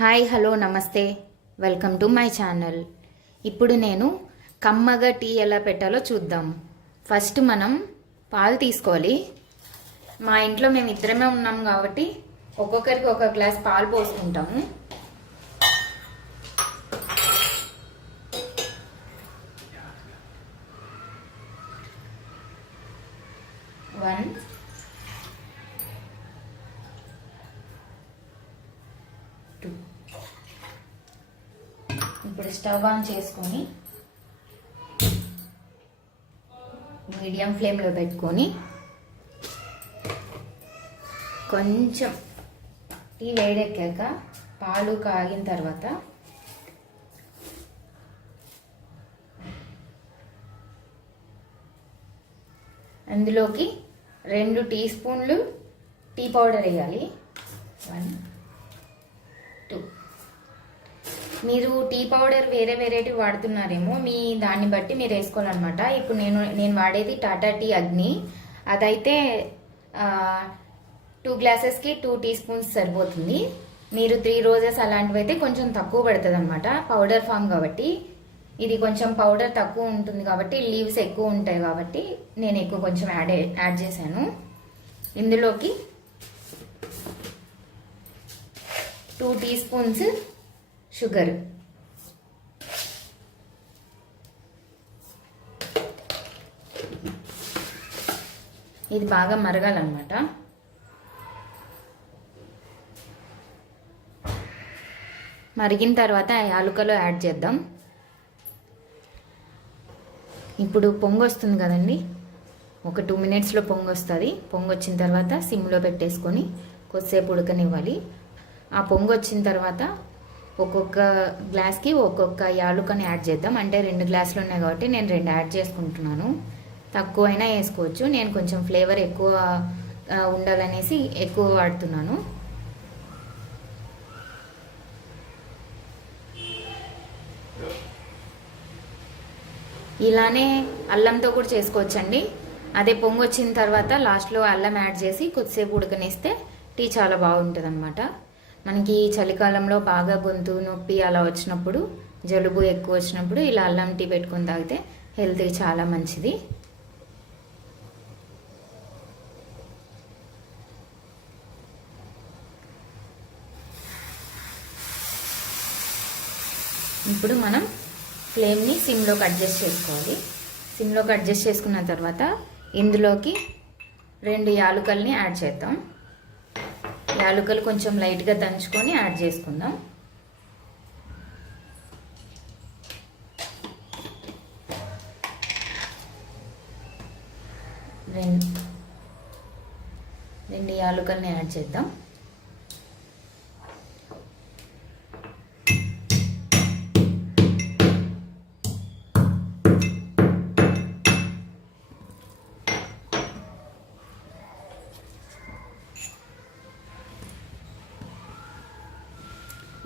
Hi hello నమస్తే, welcome to my channel. ఇప్పుడు నేను కమ్మగా టీ ఎలా పెట్టాలో చూద్దాం. ఫస్ట్ మనం పాలు తీసుకోవాలి. మా ఇంట్లో మేము ఇద్దరమే ఉన్నాం కాబట్టి ఒక్కొక్కరికి ఒక గ్లాస్ పాలు పోసుకుంటాము. One, two. ఇప్పుడు స్టవ్ ఆన్ చేసుకొని మీడియం ఫ్లేమ్లో పెట్టుకొని కొంచెం టీ వేడెక్కాక పాలు కాగిన తర్వాత అందులోకి 2 టీ స్పూన్లు టీ పౌడర్ వేయాలి. 1, 2. మీరు టీ పౌడర్ వేరే వెరైటీ వాడుతున్నారేమో, మీ దాన్ని బట్టి మీరు వేసుకోవాలన్నమాట. ఇప్పుడు నేను వాడేది టాటా టీ అగ్ని. అదైతే 2 గ్లాసెస్కి 2 టీ స్పూన్స్ సరిపోతుంది. మీరు 3 రోజెస్ అలాంటివి అయితే కొంచెం తక్కువ పడుతుంది అనమాట, పౌడర్ ఫామ్ కాబట్టి. ఇది కొంచెం పౌడర్ తక్కువ ఉంటుంది కాబట్టి, లీవ్స్ ఎక్కువ ఉంటాయి కాబట్టి నేను ఎక్కువ కొంచెం యాడ్ చేశాను. ఇందులోకి 2 టీ స్పూన్స్ షుగర్, ఇది బాగా మరగాలన్నమాట. మరిగిన తర్వాత యాలకులు యాడ్ చేద్దాం. ఇప్పుడు పొంగు వస్తుంది కదండి, ఒక 2 మినిట్స్లో పొంగు వస్తుంది. పొంగు వచ్చిన తర్వాత సిమ్లో పెట్టేసుకొని కొద్దిసేపు ఉడకనివ్వాలి. ఆ పొంగు వచ్చిన తర్వాత ఒక్కొక్క గ్లాస్కి ఒక్కొక్క యాలుకని యాడ్ చేద్దాం. అంటే 2 గ్లాసులు ఉన్నాయి కాబట్టి నేను 2 యాడ్ చేసుకుంటున్నాను. తక్కువైనా వేసుకోవచ్చు, నేను కొంచెం ఫ్లేవర్ ఎక్కువ ఉండాలనేసి ఎక్కువ వాడుతున్నాను. ఇలానే అల్లంతో కూడా చేసుకోవచ్చండి. అదే పొంగు వచ్చిన తర్వాత లాస్ట్లో అల్లం యాడ్ చేసి కొద్దిసేపు ఉడకనిస్తే టీ చాలా బాగుంటుంది అనమాట. మనకి చలికాలంలో బాగా గొంతు నొప్పి అలా వచ్చినప్పుడు, జలుబు ఎక్కువ వచ్చినప్పుడు ఇలా అల్లం టీ పెట్టుకొని తాగితే హెల్త్కి చాలా మంచిది. ఇప్పుడు మనం ఫ్లేమ్ని సిమ్లోకి అడ్జస్ట్ చేసుకోవాలి. సిమ్లోకి అడ్జస్ట్ చేసుకున్న తర్వాత ఇందులోకి 2 యాలుకల్ని యాడ్ చేద్దాం. యాలుకలు కొంచెం లైట్గా దంచుకొని యాడ్ చేసుకుందాం. రెండు యాలుకల్ని యాడ్ చేద్దాం.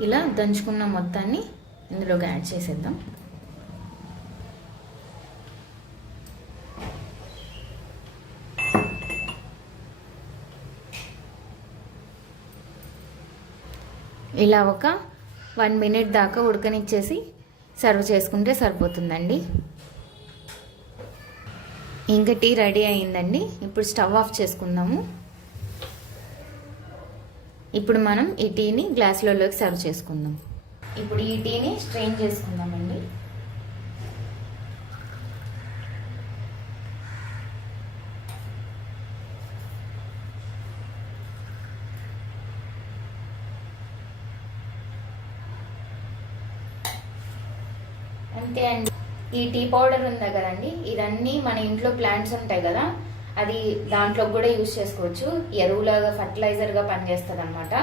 ఇలా దంచుకున్న మొత్తాన్ని ఇందులోకి యాడ్ చేసేద్దాం. ఇలా ఒక 1 మినిట్ దాకా ఉడకనిచ్చేసి సర్వ్ చేసుకుంటే సరిపోతుందండి. ఇంకా టీ రెడీ అయిందండి. ఇప్పుడు స్టవ్ ఆఫ్ చేసుకుందాము. ఇప్పుడు మనం ఈ టీని గ్లాసులలోకి సర్వ్ చేసుకుందాం. ఇప్పుడు ఈ టీని స్ట్రెయిన్ చేసుకుందామండి. అంతే అండి. ఈ టీ పౌడర్ ఉందా కదండి, ఇదన్నీ మన ఇంట్లో ప్లాంట్స్ ఉంటాయి కదా, అది దాంట్లో కూడా యూజ్ చేసుకోవచ్చు. ఎరువులాగా ఫర్టిలైజర్గా పనిచేస్తుంది అనమాట.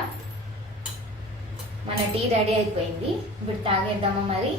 మన టీ రెడీ అయిపోయింది. ఇప్పుడు తాగేద్దామా మరి.